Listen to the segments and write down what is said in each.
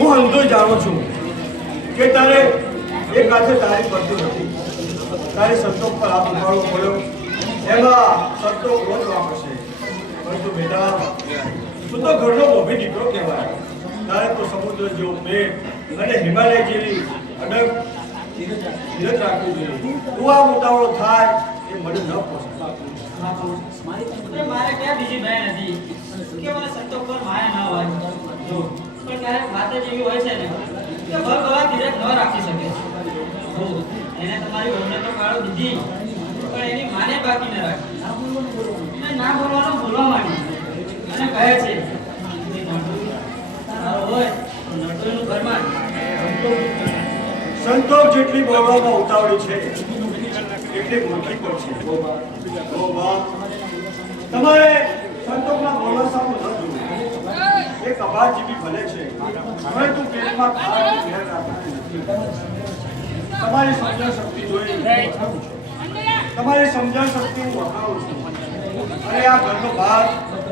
હું અંધો જાણું છું કે તારે એક હાથે તારી પડતી નથી. તારે સંતોષ પર હાથ ઉપાડવો પડ્યો, એમાં સંતોષ રોજ વાપરશે. પરંતુ બેટા, તું તો ઘરનો મોભી દીકરો કહેવાય. તારે તો સમુદ્ર જેવો પેટ અને હિમાલય જેવી અડગ ધીરજ રાખવી જોઈએ. તું આ ઉતાવળો થાય એ મને ન પોસાય. મારે ક્યાં બીજી બહેન હતી કે મને સંતોષ પર માયા ના હોય. જો પણ ક્યારેક વાત જ એવી હોય છે ને કે ભગવાન ધીરજ ન રાખી શકે. એને તમારી બહેનને તો કાળો દીધી, પણ એની માને બાકી ન રાખી. એને ના બોલવાનું બોલવા માંડી અને કહે છે તારો હોય તો નટુનું ઘરમાં સંતોષ જેટલી બોલવામાં ઉતાવળી છે એટલી મોટી પણ છે. ઓ બા, તમારે સંતોષના બોલવા સામું ન જોવું. એ કબાટ જેવી ભલે છે, પરંતુ પેટમાં ખાવાનું ઘેર રાખવાની નથી. તમારી સમજણ શક્તિ જોઈ તમારી સમજણ શક્તિ હું વખાણું છું. અને આ ઘરનો ભાર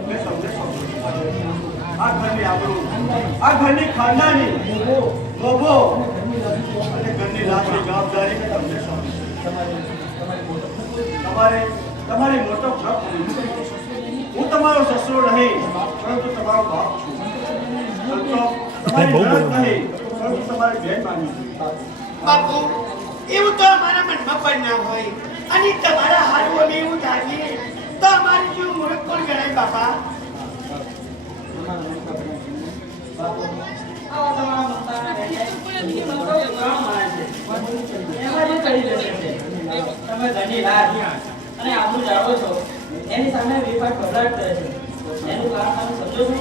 મેં તમને સોંપ્યો છે. આ ઘરની આબરૂ, આ ઘરની ખાનદાની લોભો અને ઘરની લાજની જવાબદારી મેં તમને સોંપી છે. તમારી મોટો હક હું તમારો સસરો નહીં પરંતુ તમારો બાપ છું. તમારી નણંદ નહીં પરંતુ તમારી બહેન માની છું. બાપુ, એવું તો અમારા મનમાં પણ ના હોય. અને તમારા હારું અમે એવું જાણીએ તો અમારી જેવું મૂર્ખ કોણ ગણાય બાપા? આવા તમારા મમતાના બેઠે સંતોષ ગ્રહણ માને છે. એમાં જે કરી દેશે છે તમે ઘણી લાજ અને આબરૂ જાળવો છો, એની સામે વિપાટ ગભરાટ કરે છે. એનું કારણ તમે સમજો છો?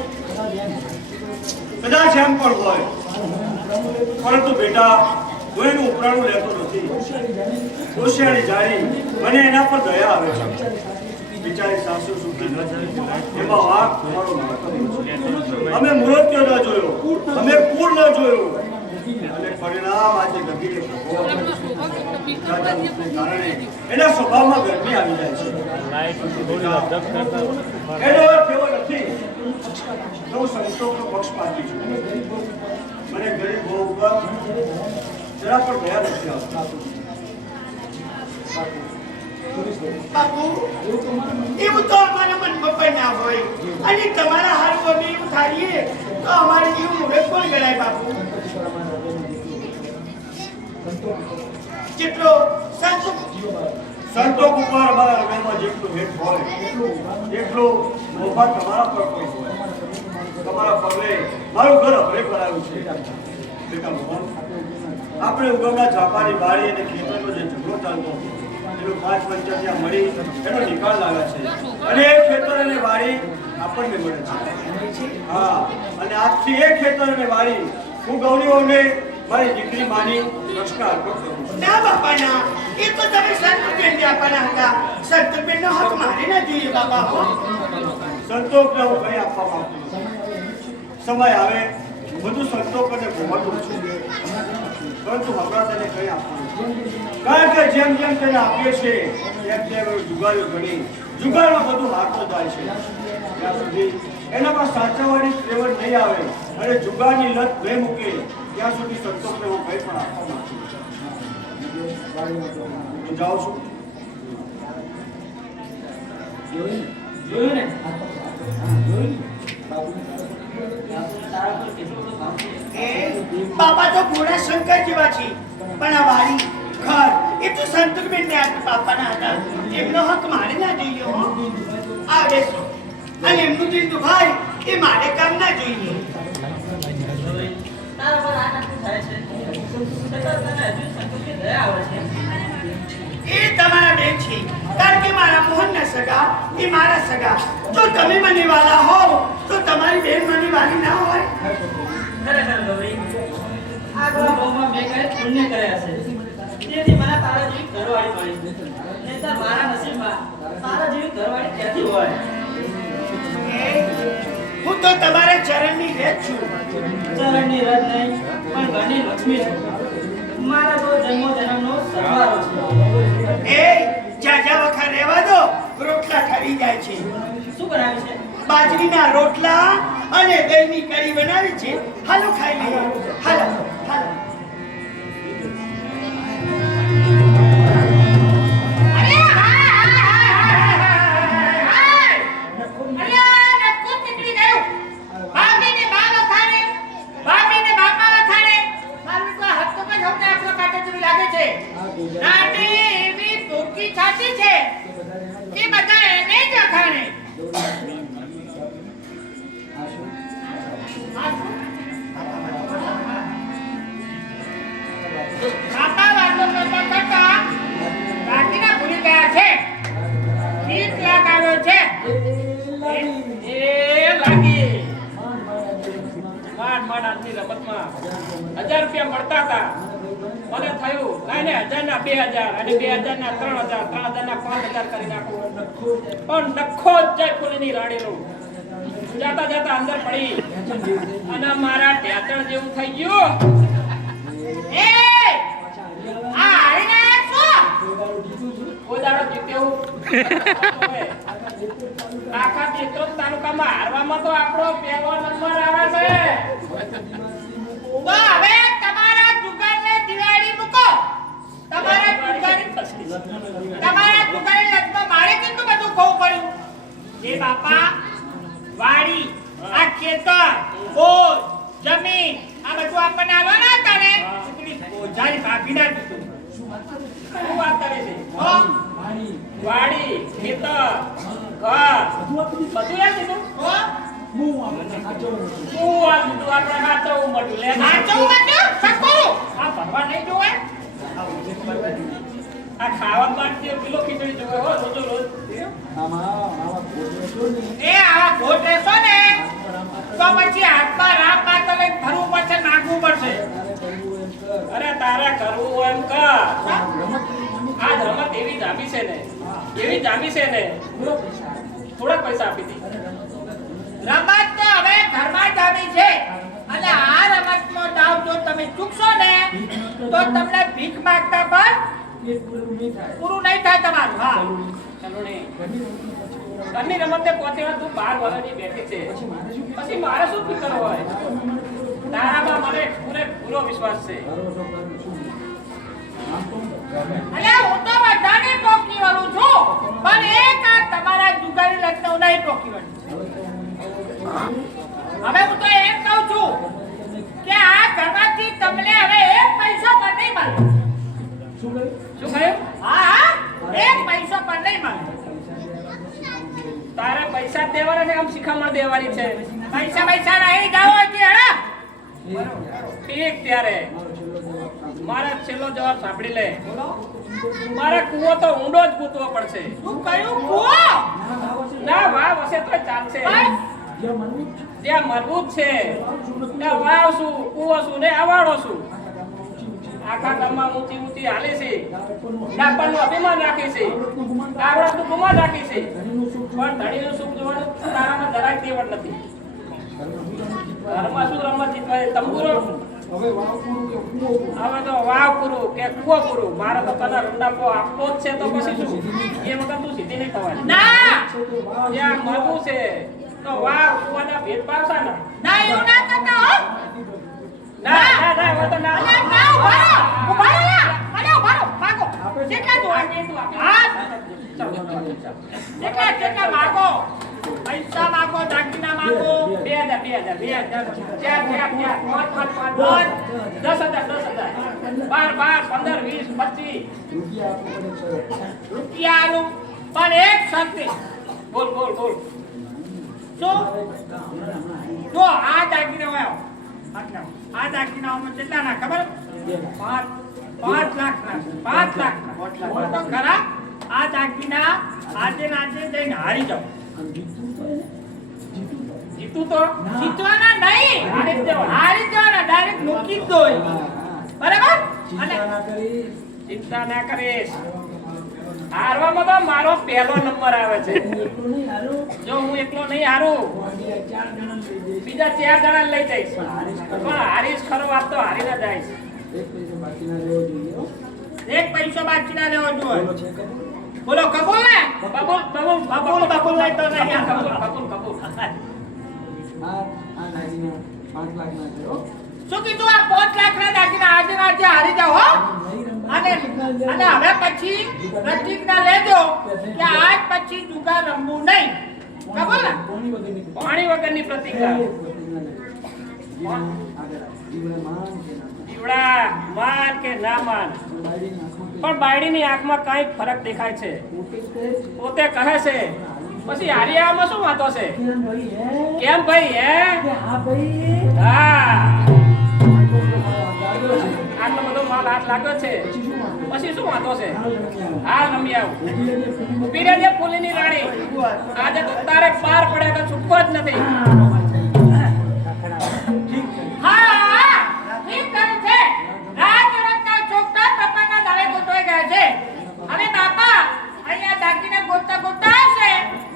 કદાચ એમ પણ હોય, પરંતુ બેટા હું એનું ઉપરાણું લેતો નથી. હોશિયારી જાણી મને એના પર દયા આવે છે. બિચારી સાસુ સુખી ન જાય એમાં વાંક તમારો મહત્વ છે. અમે મૃત્યુ ન જોયો, અમે પૂર ન જોયું, અને પરિણામ આજે ગંભીર કારણે એના સ્વભાવમાં ગરમી આવી જાય છે. એનો અર્થ એવો નથી કે હું સંતોષનો પક્ષપાતી છું. મને ગરીબ બહુ ઉપર જરા પણ દયા નથી આવતા. બાપુ, એવું તો અમારા મનમાં પણ ના હોય. અને તમારા હારું અમે એવું થાળીએ તો અમારે જેવું મૂર્ખ કોણ ગણાય બાપુ? જેટલો સંતોષ ઉપર અમારા હૃદયમાં જેટલું હેત હોય એટલું મોભા તમારા પર પણ હોય. તમારા પગલે મારું ઘર અભરે કરાયું છે. બેટા મોહન, આપણે ઉગમના ઝાપાની બારી અને ખેતરનો જે ઝઘડો ચાલતો એનું 5 પંચાયત મળી એનો નિકાલ લાગે છે. અને એ ખેતર અને વાડી આપણને મળે છે. હા, અને આજથી એ ખેતર અને વાડી હું ગૌરીઓને મારી દીકરી માની પ્રશ્ન અર્પણ કરું છું. ના બાપા ના, એ તો તમે સંતબેનને આપવાના હતા. સંતબેનનો હક મારે ના જોઈએ બાપા. હો, સંતોષને હું કંઈ આપવા માંગતો નથી. સમય આવે બધું સંતોષ અને ભોગવવું છું, પરંતુ હમણાં તેને કંઈ આપવું નથી. કારણ કે જેમ જેમ તેને આપીએ છીએ તેમ તેમ જુગારીઓ ઘણી જુગારમાં બધું હારતો જાય છે. ત્યાં સુધી એનામાં સાચવવાની ફ્લેવર નહીં આવે અને જુગારની લત નહીં મૂકે ત્યાં સુધી સંતોષને હું કંઈ પણ આપવા માંગુ છું. હું જાઉં છું. જોયું ને? તારા પર કેટલો બધો ભાવ છે. બાપા તો ઘોડા શંકર જેવા છે, પણ આ વાડી ઘર એ તો સંતબેનને આપી બાપાના હતા. એમનો હક મારે ના જોઈએ. હો, આ બેસો. અને એમનું દિલ દુભાય એ મારે કામ ના જોઈએ. તારા પર આ નાખું થાય છે છતાં તને હજુ સંતોષની દયા આવે છે. એ તમારા બેન છે, કારણ કે મારા મોહનના સગા એ મારા સગા. જો તમે મને વાલા હોવ તો તમારી બેન મને વાલી ના હોય. ખરેખર ગૌરી, આગલા ભાવમાં મેં કંઈ પુણ્ય કર્યા છે, તેથી મને તારા જેવી ઘરવાળી મળી. નહીંતર મારા નસીબમાં તારા જેવી ઘરવાળી ક્યાંથી હોય? હું તો તમારા ચરણની રેત છું. ચરણની રજ નહીં પણ ઘરની લક્ષ્મી છું. મારા તો જન્મો જન્મનો સરવાળો છે. એ જાજા વખત રહેવા દો, રોટલા ઠરી જાય છે. શું કરાવે છે? બાજરીના રોટલા અને દહીંની કઢી બનાવી છે. હાલો ખાઈ લઈએ. હાલો હાલો. રમતમાં 1000 રૂપિયા મળતા હતા. મને થયું નહીં 1000 ના 2000 અને 2000 ના 3000, 3000 ના 5000 કરી નાખું. પણ નખો જ જાય ફૂલની રાણીનું. જાતા જાતા અંદર પડી અને મારા ઢેતણ જેવું થઈ ગયું. કોઈ દાડો જીત્યો આખા દેત્રોજ તાલુકામાં હારવામાં તો આપણો પહેલો નંબર આવે છે. તો હવે તમારા જુગારને દિવાળી મૂકો. તમારા જુગારી લગ્નમાં મારે કેટલું બધું ખોવું પડ્યું. જે બાપા વાડી આ ખેતર બોર જમીન આ બધું આપણને આવવાના હતા ને એટલી બોજારી કાપી ના દીધું. શું વાત કરે છે? વાડી ખેતર ઘર બધું યાદ દીધું. આપણે સાચવવું મળ્યું. લે સાચું બધું સકરું આ ભરવા નહીં જોવે. આ ખાવા માટે કિલો ખીચડી જોવે હો રોજ રોજ. એ આવા ખોટ રહેશો ને તો પછી હાથમાં રામ માતા લઈને ફરવું પડશે, નાખવું પડશે. અરે તારે કરવું હોય એમ કર. આ રમત એવી જામી છે ને, એવી જામી છે ને, થોડાક પૈસા આપી દે. રમત તો હવે ઘરમાં જ આવી છે અને આ રમતનો દાવ જો તમે ચૂકશો ને તો તમને ભીખ માંગતા પણ પૂરું નહીં થાય તમારું. હા ચાલો ને ઘરની રમતે પહોંચેવા તું 12 વર્ષની બેઠી છે, પછી મારે શું ફિકર હોય? તારામાં મને પૂરો વિશ્વાસ છે. અલે હું તો બધાને પોકી વળું છું પણ એક આ તમારા જુગારી લગ્ન હું નહીં પોકી વળું. હવે હું તો એમ કહું છું કે આ ઘરમાંથી તમને હવે એક પૈસો પણ નહીં મળે. શું કહ્યું? હા એક પૈસો પણ નહીં મળે. તારે પૈસા દેવાના ને આમ શિખામણ દેવાની છે. પૈસા નહીં જાઓ હજી હેડા. ઠીક ત્યારે મારા છેલ્લો જવાબ સાંભળી લે. મારે કૂવો તો ઊંડો જ ગૂંથવો પડશે. શું કહ્યું કૂવો? ના વાવ હશે તો ચાલશે. જ્યાં મરવું જ છે ત્યાં વાવ શું કૂવો શું ને અવાડો શું. આખા ગામમાં ઊંચી ઊંચી હાલે છે, ડાપણનું અભિમાન રાખે છે, આવડતનું ગુમાન રાખે છે, પણ ધણીનું સુખ જોવાનું તારામાં જરાય તેવડ નથી. ઘરમાં શું રમત જીતવાય? તંબુરો હવે તો વાવ પૂરું કે કૂવો પૂરું. મારે તો તને રંડાપો આપવો જ છે તો પછી શું? એ વખત તું સીધી નહીં થવાની. ના જ્યાં મરવું છે તો વાવ કૂવાના ભેદભાવ શાના? ના એવું ના કરતા હો. ના ના ના હવે તો ના. અલે ના ઉભા રહો ના. અલે ઉભા રહો ભાગો. કેટલા તો હા કેટલા માગો. પૈસા માગો, દાગીના માગો. 2000 4 10,000 12 15 20 25 રૂપિયા આલું પણ એક શરતે. બોલ શું? જો આ દાગીના હોય આ દાગીનાઓમાં કેટલાના ખબર? 5 લાખના. 5 લાખના. બોલ તો ખરા આ દાગીના આજે જઈને હારી જાઓ. જીતું તો જીતવાના નહીં, હારી જવાના. ડાયરેક્ટ મૂકી જ દો. બરાબર? અને ચિંતા ના કરીશ. હારવામાં તો મારો પહેલો નંબર આવે છે. જો હું એકલો નહીં હારું, બીજા 4 જણા લઈ જઈશ. પણ હારીશ ખરો વાત તો હારી ના જઈશ. એક પૈસો બાકી ના લેવો જોઈએ. બોલો કબૂલ ને? કબૂલ કબૂલ કબૂલ કબૂલ નહીં તો નહીં. કબૂલ કબૂલ કબૂલ શું કીધું? આ 5 લાખના દાગીના આજે ને આજે હારી જાઓ હો. અને હવે પછી પ્રતિજ્ઞા લેજો કે આજ પછી જુગાર રમવું નહીં. કબૂલ ને? પાણી વગરની પ્રતિજ્ઞા દીવડા માન કે ના માન પણ બાયડીની આંખમાં કઈક ફરક દેખાય છે. પોતે કહે છે પછી હારિયામાં શું વાતો છે? કેમ ભાઈ હે? હા આટલો બધો માલ હાથ લાગ્યો છે પછી શું વાતો છે? હાલ રમી આવું. પીરે જે ફૂલીની રાણી આજે તો તારે પાર પડે તો છૂટકો જ નથી. હા ઠીક કર્યું છે. રાજરત્ના ચોકના બાપાના દાવે ગોતવાઈ ગયા છે. અને બાપા અહીંયા દાગીને ગોતતા ગોતતા આવશે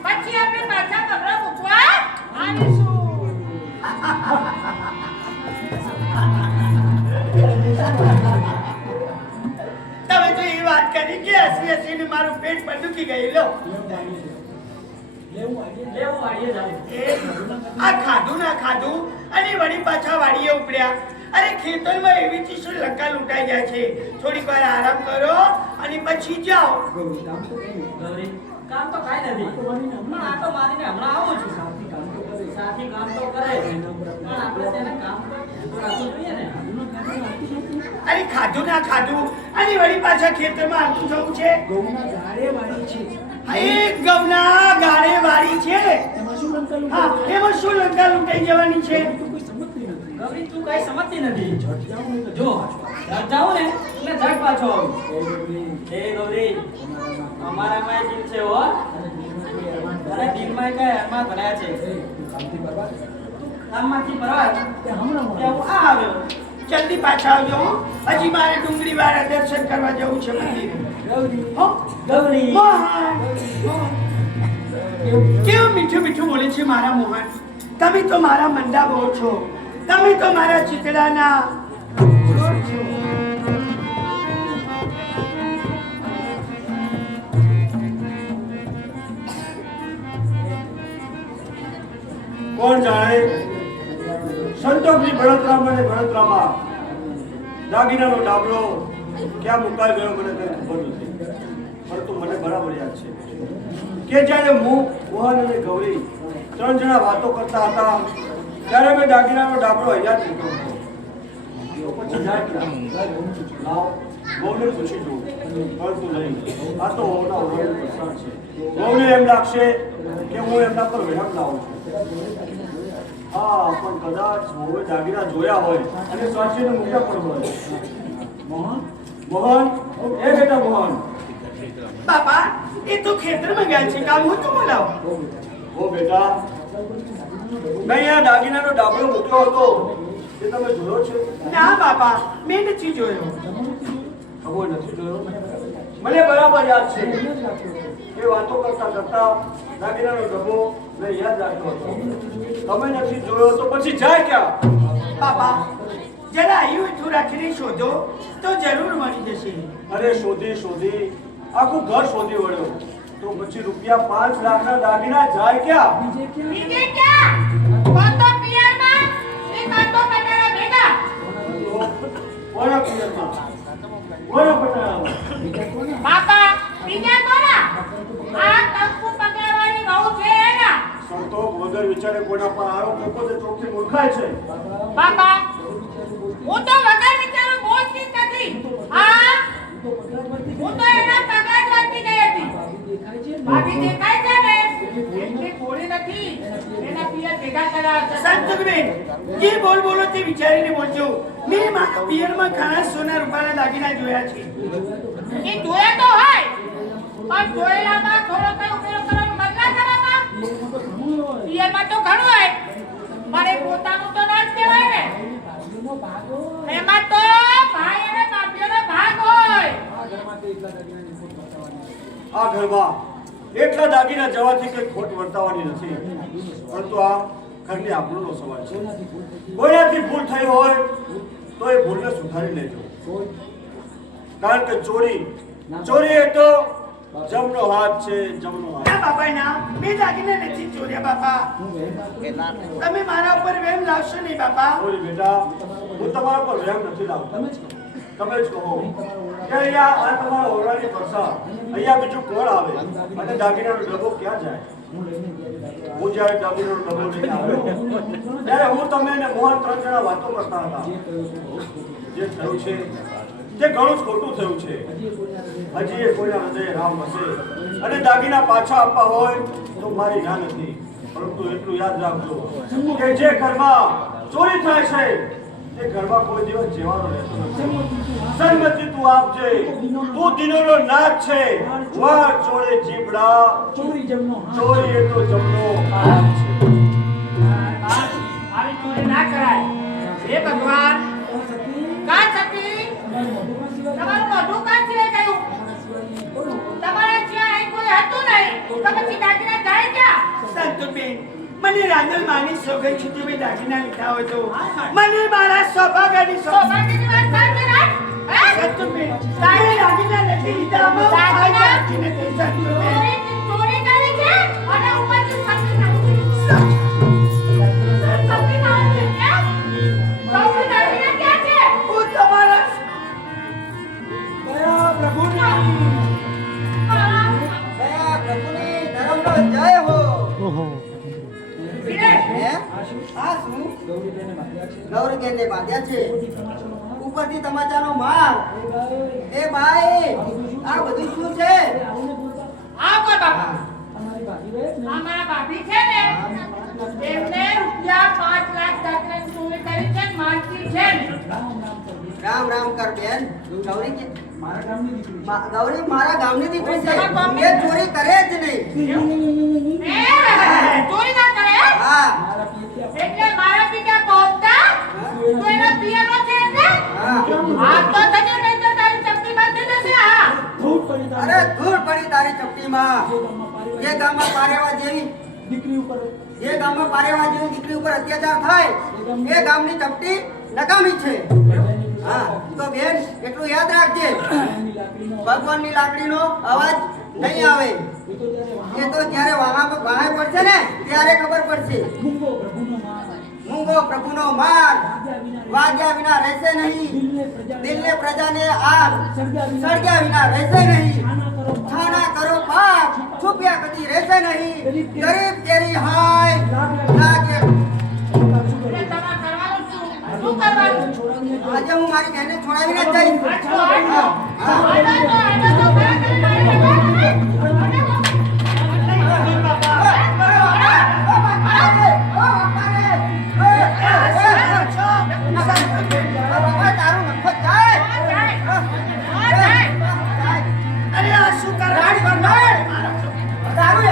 પછી આપણે પાછા કમરા મૂકવા આવીશું. તમે તો એ વાત કરી કે હસી હસીને મારું પેટ પર દુખી ગયું. લો લેવું વાળીએ જાવ. આ ખાધું ના ખાધું અને વળી પાછા વાડીએ ઉપડ્યા. અરે ખેતરમાં એવી ચીજ લંકા લૂંટાઈ જાય છે. થોડીક વાર આરામ કરો અને પછી જાઓ. ગૌરી કામ તો કાંઈ નથી પણ આ તો મારીને હમણાં આવું છું. સાથી કામ તો કરે પણ આપણે તેને કામ તો રાખવું જોઈએ ને. અરે ખાધું ના ખાધું અને વળી પાછા ખેતરમાં આવતું જવું છે. હા, એ ગવના ગાળે વાળી છે. હા, એમાં શું લંકા લૂંટાઈ જવાની છે? ગૌરી તું કઈ સમજતી નથી. જો ઘર જાઉં ને એટલે ઝટ પાછો આવું. એ ગૌરી અમારામાં દિલ છે હો. અરે દિલમાં કઈ અરમાન ભરાયા છે. કામમાંથી પરવા તે હું આ આવ્યો. જલ્દી પાછા આવજો હો. હજી મારે ડુંગળી વાળા દર્શન કરવા જવું છે મંદિરે. હો, ગૌરી મોહન. કેવું મીઠું મીઠું બોલે છે મારા મોહન. તમે તો મારા મંડા બહુ છો. તમે તો મારા ચીકડાના કોણ જાણે સંતોષની બળતરામાં અને બળતરામાં દાગીનાનો ડાબલો ક્યાં મુકાઈ ગયો મને કંઈ ખબર નથી. પરંતુ મને બરાબર યાદ છે કે જ્યારે હું મોહન અને ગૌરી 3 જણા વાતો કરતા હતા ત્યારે મેં દાગીનાનો ડાબલો અહીંયા જ મૂક્યો હતો. તો પછી જાય ક્યાં? લાવ વહુને પૂછી જોઉં. પરંતુ નહીં, આ તો વહુના ઓરડાનું પ્રસાર છે. વહુને એમ લાગશે કે હું એમના પર વહેમ લાવું છું. હા, પણ કદાચ વહુએ દાગીના જોયા હોય અને સાચીને મૂક્યા પણ હોય. મોહન, એ બેટા મોહન. બાપા એ તો ખેતરમાં ગયા છે. કામ હોય તો બોલાવો. ઓ બેટા, મેં અહીંયા દાગીનાનો ડાબલો મૂક્યો હતો એ તમે જોયો છે? ના બાપા, મેં નથી જોયો. ખબર નથી જોયો? મને બરાબર યાદ છે એ વાતો કરતા કરતા દાગીનાનો ડબ્બો મેં યાદ રાખ્યો હતો. તમે નથી જોયો તો પછી જાય ક્યાં? બાપા જરા આયુ એટલું રાખીને શોધો તો જરૂર મળી જશે. અરે શોધી શોધી આખું ઘર શોધી વળ્યો તો પછી રૂપિયા 5 લાખના દાગીના જાય ક્યાં? બીજે ક્યાં? કોણ તો પિયરમાં એ કાં તો પટારા ભેગા. કોના પિયરમાં? કોના પટારામાં? બાપા બીજા કોના? આ તંકુ પકડવાની વહુ છે એના. સંતોષ વગર વિચારે કોના પર આરોપ મૂકો તે ચોખ્ખી મૂર્ખાઈ છે. બાપા હું તો વગર વિચારું બોલતી જ નથી. હા હું તો એના પગાર વાંચી ગઈ હતી. ભાભી દેખાય છે ને એટલી ગોળી નથી એના પિયર ભેગા કર્યા છે. સંતોષબેન, જે બોલ બોલો તે વિચારીને બોલજો. મેં મારા પિયરમાં ઘણા સોના રૂપાના દાગીના જોયા છે. એ જોયા તો હોય પણ જોયેલામાં થોડો કઈ ઉપયોગ કરવાનો બદલા કરવામાં પિયરમાં તો ઘણું હોય પણ એ પોતાનું તો ના જ કહેવાય ને. એમાં તો ભાઈ અને ભાભીઓનો ભાગ હોય. આ ઘરમાં એટલા દાગીના જવાથી કઈ ખોટ વર્તાવાની નથી. પરંતુ આ ઘરની આબરૂનો સવાલ છે. કોઈનાથી ભૂલ થઈ હોય તો એ ભૂલને સુધારી લેજો. કારણ કે ચોરી એ તો જમણો હાથ છે જમણો હાથ. ના બાપા ના, મેં દાગીના નથી ચોર્યા બાપા. તમે મારા ઉપર વેમ લાવશો નહીં બાપા. ઓય બેટા, હું તમારા પર વહેમ નથી લાવતો. તમે જ કહો કે અહીંયા આ તમારા ઓરડાની પરસાળ, અહીંયા બીજું કોણ આવે અને દાગીનાનો ડબ્બો ક્યાં જાય? હું જ્યારે દાગીનાનો ડબ્બો લઈને આવ્યો ત્યારે હું તમે અને મોહન 3 જણા વાતો કરતા હતા. જે થયું છે તે ઘણું જ ખોટું થયું છે. હજી એ કોઈના હૃદયે રામ વસે અને દાગીના પાછા આપવા હોય તો મારી ના નથી, પરંતુ એટલું યાદ રાખજો કે જે ઘરમાં ચોરી થાય છે તે ઘરમાં કોઈ દિવસ જીવાનો રહેતો નથી. સન્મતિ તું આપજે, તું દિનોનો નાથ છે. વાર ચોરે જીબડા, ચોરી એ તો જમનો હાથ છે. આવી ચોરી ના કરાય. હે ભગવાન, કાં સતી તમારું મોઢું કાં ચીરે ગયું? તમારા જ્યાં અહીં કોઈ હતું નહીં તો પછી દાગીના જાય ક્યાં? સંતોષબેન, મને રાંદલ માની સોગંદ છે કે મેં દાગીના લીધા હોય તો મને મારા સૌભાગ્યની સૌભાગ્યની વાત સાચી રાખ. હે? સંતોષબેન, મેં દાગીના નથી લીધા. અમે દાગીના? ભાગ્ય નથી સંતોષબેન. ચોરી કરી છે અને ઉપરથી સતી નાખી. સતી નાખી કેમ? સૌથી દાગીના ક્યાં છે? હું તમારા દયા પ્રભુની ગૌરી બાંધ્યા છે ઉપરથી તમાચાનો માર. એ ભાઈ, આ બધું શું છે? આ કોણ બાપા? આ મારા ભાભી છે ને, તેમને રૂપિયા 5 લાખ દાગીના ચોરી કરી છે ને મારતી છે ને. રામ રામ કર બેન. ગૌરી ગૌરી મારા ગામની દીકરી છે. તમારા ગામની? એ ચોરી કરે જ નહીં. ચોરી ના કરે? હા એટલે મારા પિતા પહોંચતા તો એના પિયાનો છે એટલે હા. આ તો થજો નહીં તો તારી ચપટી બાંધી દેશે. હા, અરે ધૂળ પડી તારી ચપટીમાં. જે ગામમાં પારેવા જેવી દીકરી ઉપર અત્યાચાર થાય એ ગામની ચપટી નકામી છે. હા તો બેન એટલું યાદ રાખજે, ભગવાનની લાકડીનો અવાજ નહીં આવે. એ તો જ્યારે વાહે પડશે ને ત્યારે ખબર પડશે. મૂંગો પ્રભુનો માર, વાગ્યા વિના રહેશે નહીં. દિલને પ્રજાને આગ, સળગ્યા વિના રહેશે નહીં. છાના કરો પાપ, છુપ્યા કદી રહેશે નહીં. ગરીબ તેરી હાય લાગે. એટલે તમારે કરવાનું શું? શું કરવાનું? આજે હું મારી બહેનને છોડાવીને જ જઈશ. આજો તો ખરા કરી મારી અરે આ શું કરે? દારૂ